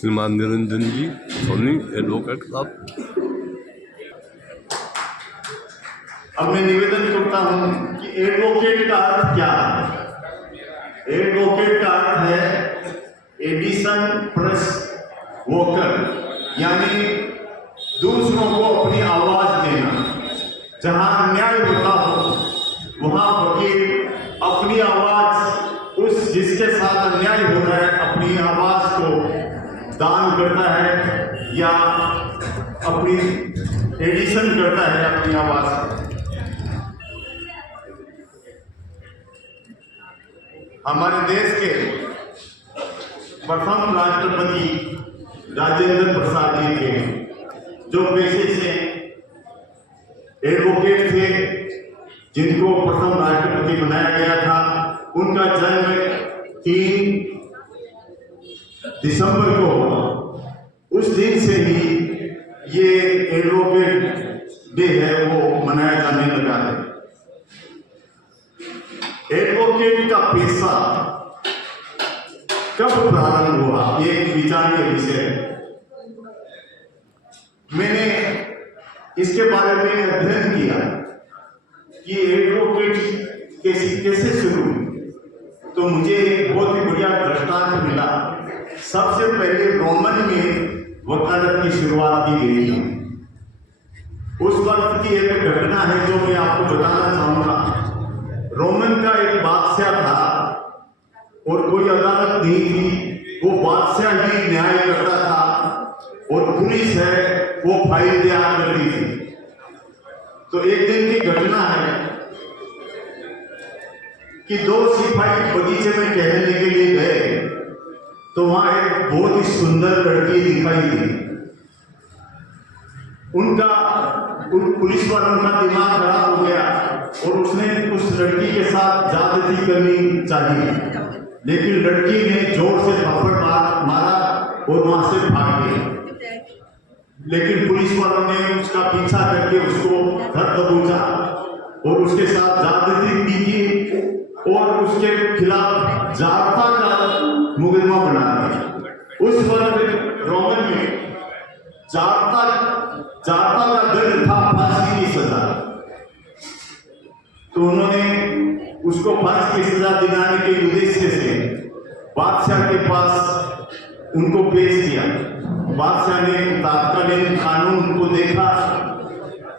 श्रीमान निरंजन जी, सोनी एडवोकेट साहब। अब मैं निवेदन करता हूं कि एडवोकेट का अर्थ क्या है। एडवोकेट का अर्थ है एडिशन प्लस वोकल, यानी दूसरों को अपनी आवाज देना। जहां अन्याय होता हो वहां वकील अपनी आवाज उस जिसके साथ अन्याय हो रहा है अपनी आवाज को दान करता है या अपनी एडिशन करता है अपनी आवाज। हमारे देश के प्रथम राष्ट्रपति राजेंद्र प्रसाद जी थे, जो पेशे से एडवोकेट थे, जिनको प्रथम राष्ट्रपति बनाया गया था। उनका जन्म 3 दिसंबर को हुआ। उस दिन से ही ये एडवोकेट डे है वो मनाया जाने लगा है। एडवोकेट का पेशा कब प्रारंभ हुआ, एक विचार के विषय है। मैंने इसके बारे में अध्ययन किया कि एडवोकेट कैसे शुरू हुई, तो मुझे एक बहुत ही बढ़िया दृष्टांत मिला। सबसे पहले रोमन में वकालत की शुरुआत की गई थी। उस वक्त की एक घटना है जो मैं आपको बताना चाहूंगा। रोमन का एक बादशाह था और कोई अदालत नहीं थी, वो बादशाह ही न्याय करता था और पुलिस है वो फाइल तैयार करती थी। तो एक दिन की घटना है कि 2 सिपाही बगीचे में टहलने के लिए गए, तो वहां एक बहुत ही सुंदर लड़की दिखाई दी। उन पुलिस वालों का दिमाग खराब हो गया और उसने उस लड़की के साथ ज्यादती करनी चाहिए, लेकिन लड़की ने जोर से थप्पड़ मारा और वहां से भाग गई। लेकिन पुलिस वालों ने उसका पीछा करके उसको धर दबोचा और उसके साथ ज्यादती की और उसके खिलाफ जारता का मुकदमा बना दिया। उस वक्त रोमन में जारता का दंड था फांसी की सजा। तो उन्होंने उसको फांसी की सजा दिलाने के उद्देश्य से बादशाह के पास उनको पेश किया। बादशाह ने तत्कालीन कानून को देखा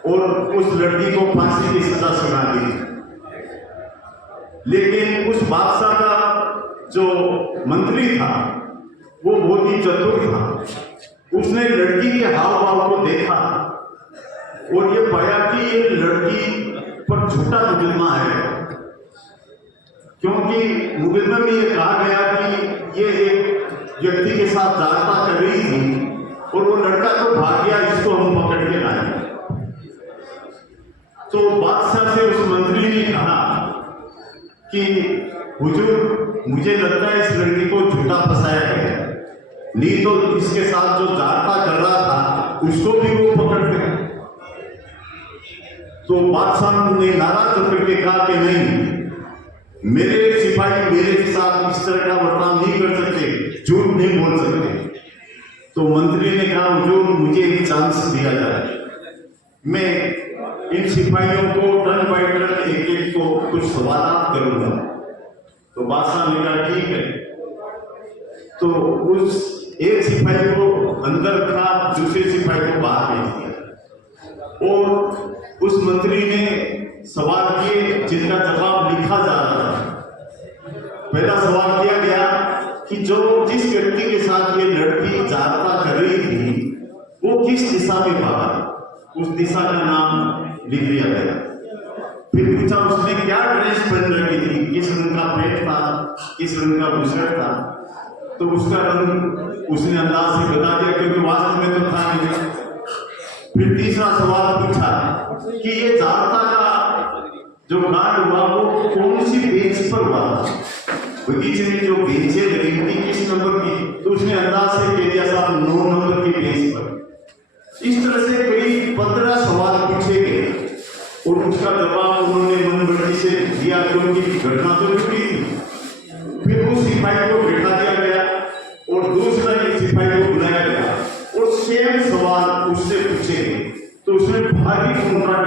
और उस लड़की को फांसी की सजा सुना दी। लेकिन उस बादशाह का जो मंत्री था वो बहुत ही चतुर था। उसने लड़की के हाव भाव को देखा और ये पाया कि ये लड़की पर झूठा मुकदमा है, क्योंकि मुकदमे में ये कहा गया कि ये एक व्यक्ति के साथ जारता कर रही थी और वो लड़का तो भाग गया, इसको हम पकड़ के लाए। तो बादशाह से उस मंत्री ने कहा कि हुजूर, मुझे लगता है इस लड़की को झूठा फंसाया गया, नहीं तो इसके साथ जो जारता कर रहा था उसको भी वो पकड़ गए। तो बादशाह ने नाराज होकर के कहा कि नहीं, मेरे सिपाही मेरे साथ इस तरह का बर्ताव नहीं कर सकते, झूठ नहीं बोल सकते। तो मंत्री ने कहा हुजूर, मुझे एक चांस दिया जाए, मैं इन सिपाहियों को टर्न बाय टर्न एक एक को कुछ सवाल करूंगा। तो बादशाह ने कहा ठीक है। तो उस एक सिपाही को अंदर रखा, दूसरे सिपाही को बाहर भेज दिया और उस मंत्री ने सवाल किए जिनका जवाब लिखा जा रहा था। पहला सवाल किया गया कि जिस व्यक्ति के साथ ये लड़की जारता कर रही थी वो किस दिशा में भागा, उस दिशा का नाम लिख लिया गया। फिर पूछा उसने क्या ड्रेस पहन रखी थी, किस रंग का पेट था, किस रंग का बुशर्ट था। तो उसका रंग उसने अंदाज से बता दिया, क्योंकि वास्तव में तो था नहीं। फिर तीसरा सवाल पूछा कि ये जारता का जो कांड हुआ वो कौन सी बेंच पर हुआ, बगीचे में जो बेंचें लगी थी किस नंबर की, तो उसने अंदाज से कह दिया साहब 9 नंबर की बेंच पर। इस तरह से करीब 15 सवाल पूछे गए और उसका जवाब उन्होंने मनमर्जी से दिया, क्योंकि घटना तो छुपी थी। फिर उस सिपाही को बैठा दिया गया और दूसरा एक सिपाही को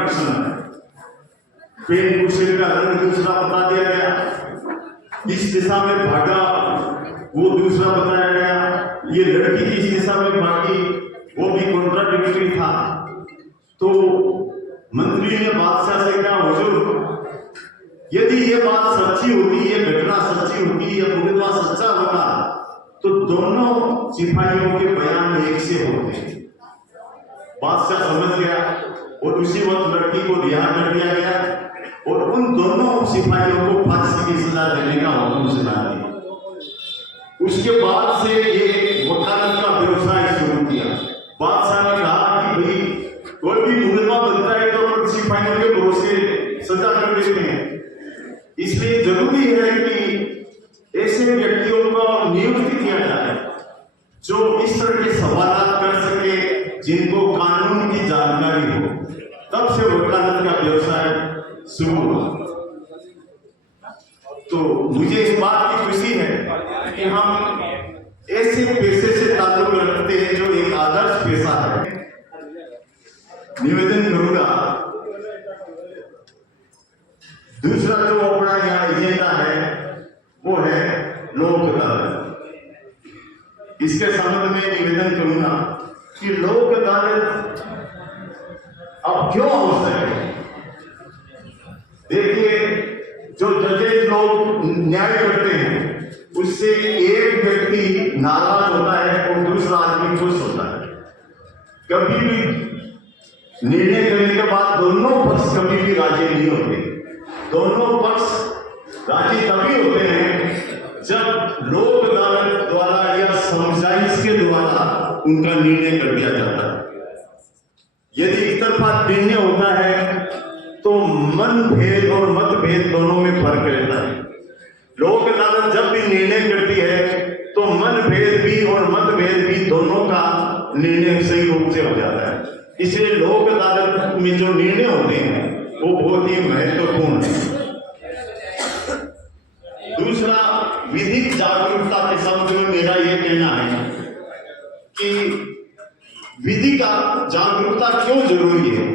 कॉन्ट्राडिक्शन है। पेन कुशल का रंग दूसरा बता दिया गया, इस दिशा में भागा वो दूसरा बताया गया, ये लड़की किस दिशा में भागी वो भी कॉन्ट्राडिक्टरी था। तो मंत्री ने बादशाह से कहा, हुजूर यदि ये बात सच्ची होती, ये घटना सच्ची होती, ये मुकदमा सच्चा होता तो दोनों सिपाहियों के बयान एक से होते। बादशाह समझ गया और उसी वक्त लड़की को रिहा कर दिया गया और उन दोनों सिपाहियों को फांसी की सजा देने का हुक्म सुना दिया। उसके बाद से ये वकालत का व्यवसाय शुरू किया। बादशाह ने कहा कि भाई कोई भी मुकदमा बनता है तो सिपाहियों के भरोसे सजा कर देते हैं, इसलिए जरूरी है कि ऐसे व्यक्तियों को नियुक्त किया जाए जो इस तरह के सवाल कर सके, जिनको कानून की जानकारी हो। तब से वकालत का व्यवसाय शुरू हुआ। तो मुझे इस बात की खुशी है कि हम ऐसे पेशे से ताल्लुक रखते हैं जो एक आदर्श पेशा है। निवेदन करूंगा, दूसरा जो अपना यहाँ एजेंडा है वो है लोक अदालत। इसके संबंध में निवेदन करूंगा कि लोक अदालत अब क्यों आवश्यक है। देखिए, जो जजेज लोग न्याय करते हैं उससे एक व्यक्ति नाराज होता है और दूसरा आदमी खुश होता है। कभी भी निर्णय करने के बाद दोनों पक्ष कभी भी राजी नहीं होते। दोनों पक्ष राजी तभी होते हैं जब लोक अदालत द्वारा या समझाइश के द्वारा उनका निर्णय कर दिया जाता है। यदि एक तरफा निर्णय होता है तो मन भेद और मतभेद दोनों में फर्क रहता है। लोक अदालत जब भी निर्णय करती है तो मन भेद भी और मतभेद भी दोनों का निर्णय सही रूप से हो जाता है। इसलिए लोक अदालत में जो निर्णय होते हैं वो बहुत ही महत्वपूर्ण है। दूसरा, विधिक जागरूकता के संबंध में मेरा यह कहना है कि विधि का जागरूकता क्यों जरूरी है,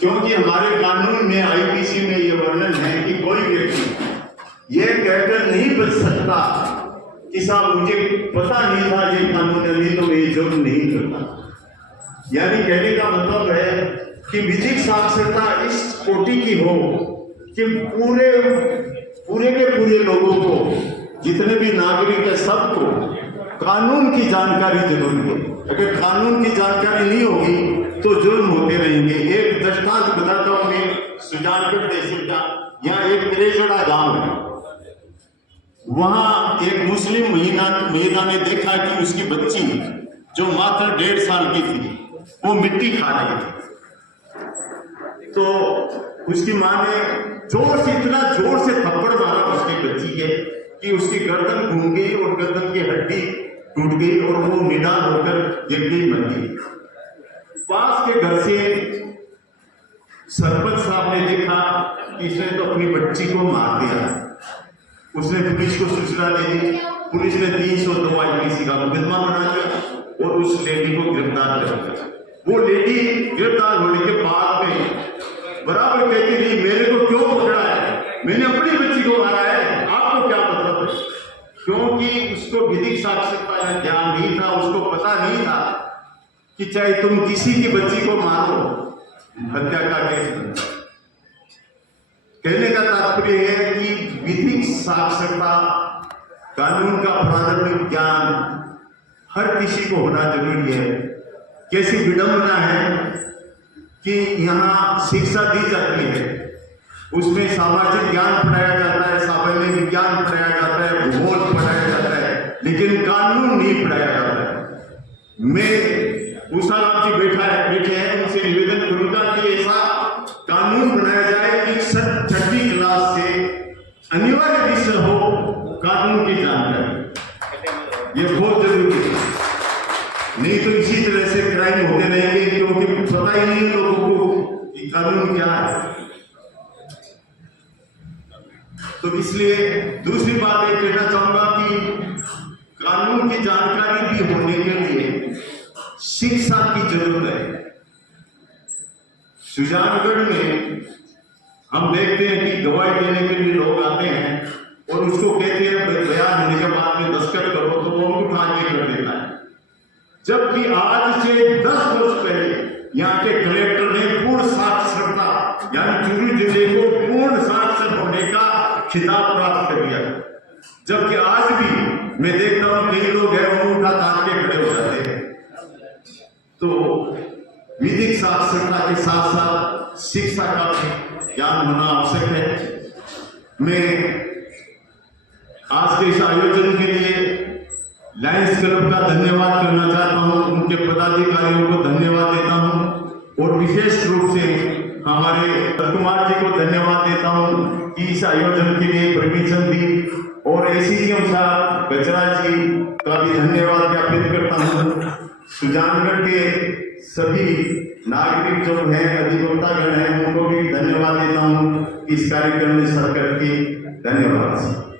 क्योंकि हमारे कानून में आईपीसी में यह वर्णन है कि कोई व्यक्ति यह कहकर नहीं बच सकता कि साहब मुझे पता नहीं था ये कानून है तो मैं जुर्म नहीं करता। यानी कहने का मतलब है कि विधिक साक्षरता इस कोटि की हो कि पूरे के पूरे लोगों को, जितने भी नागरिक है सबको कानून की जानकारी जरूरी है। अगर कानून की जानकारी नहीं होगी तो जुर्म होते रहेंगे। एक दृष्टांत बताता हूं मैं सुजानगढ़ तहसील का। यहाँ एक तिरेजड़ा गांव है, वहां एक मुस्लिम महिला ने देखा कि उसकी बच्ची जो मात्र 1.5 साल की थी वो मिट्टी खा रही थी। तो उसकी मां ने इतना जोर से थप्पड़ मारा उसकी बच्ची के कि उसकी गर्दन घूम गई और गर्दन की हड्डी टूट गई और वो निडाल होकर गिर गई, मर गई। पास के घर से सरपंच साहब ने देखा कि इसने तो अपनी बच्ची को मार दिया। उसने पुलिस को सूचना दे दी। पुलिस ने 302 आईपीसी का मुकदमा बना दिया और उस लेडी को गिरफ्तार कर लिया। वो लेडी गिरफ्तार होने के बाद में बराबर कहती थी, मेरे को क्यों पकड़ा है, मैंने अपनी बच्ची को मारा है, आपको क्या मतलब है। क्योंकि उसको विधिक साक्षरता का ज्ञान नहीं था, उसको पता नहीं था कि चाहे तुम किसी की बच्ची को मारो हत्या का केस बनता है। कहने का तात्पर्य है कि विधिक साक्षरता, कानून का प्रारंभिक ज्ञान हर किसी को होना जरूरी है। कैसी विडंबना है कि यहाँ शिक्षा दी जाती है, उसमें सामाजिक ज्ञान पढ़ाया जाता है, सामान्य विज्ञान पढ़ाया जाता है, भूगोल पढ़ाया जाता है, लेकिन कानून नहीं पढ़ाया जाता है। मैं उषा राम जी बैठे हैं, उनसे निवेदन करूंगा कि ऐसा कानून बनाया जाए कि 6ठी क्लास से अनिवार्य विषय हो कानून की जानकारी। ये बहुत जरूरी है, नहीं तो इसी तरह से क्राइम होते रहेंगे क्योंकि पता ही नहीं लोगों को कि कानून क्या है। तो इसलिए दूसरी बात ये कहना चाहूंगा कि कानून की जानकारी भी होने के लिए शिक्षा की जरूरत है। सुजानगढ़ में हम देखते हैं कि गवाही देने के लिए लोग आते हैं और उसको कहते हैं बयान होने के बाद में दस्तखत करो, तो वो उठा के कर देता है। जबकि आज से 10 वर्ष पहले यहाँ के कलेक्टर ने पूर्ण साक्षरता यानी चूरू जिले को पूर्ण साक्षर होने का खिताब प्राप्त कर दिया। जबकि आज भी मैं देखता हूं कई लोग हैं वो उठा ताक के खड़े हो जाते हैं। तो विधिक साक्षरता के साथ साथ शिक्षा का ज्ञान होना आवश्यक है। मैं आज के इस आयोजन के लिए लायंस क्लब का धन्यवाद करना चाहता हूं, उनके पदाधिकारियों को धन्यवाद देता हूं और विशेष रूप से हमारे कुमार जी को धन्यवाद देता हूं कि इस आयोजन के लिए परमिशन दी, और एसीएम साहब गजराज जी का भी धन्यवाद ज्ञापित करता हूं। सुजानगढ़ के सभी नागरिक जो हैं, अधिवक्तागण हैं, उनको भी धन्यवाद देता हूं इस कार्यक्रम में सरकार की। धन्यवाद।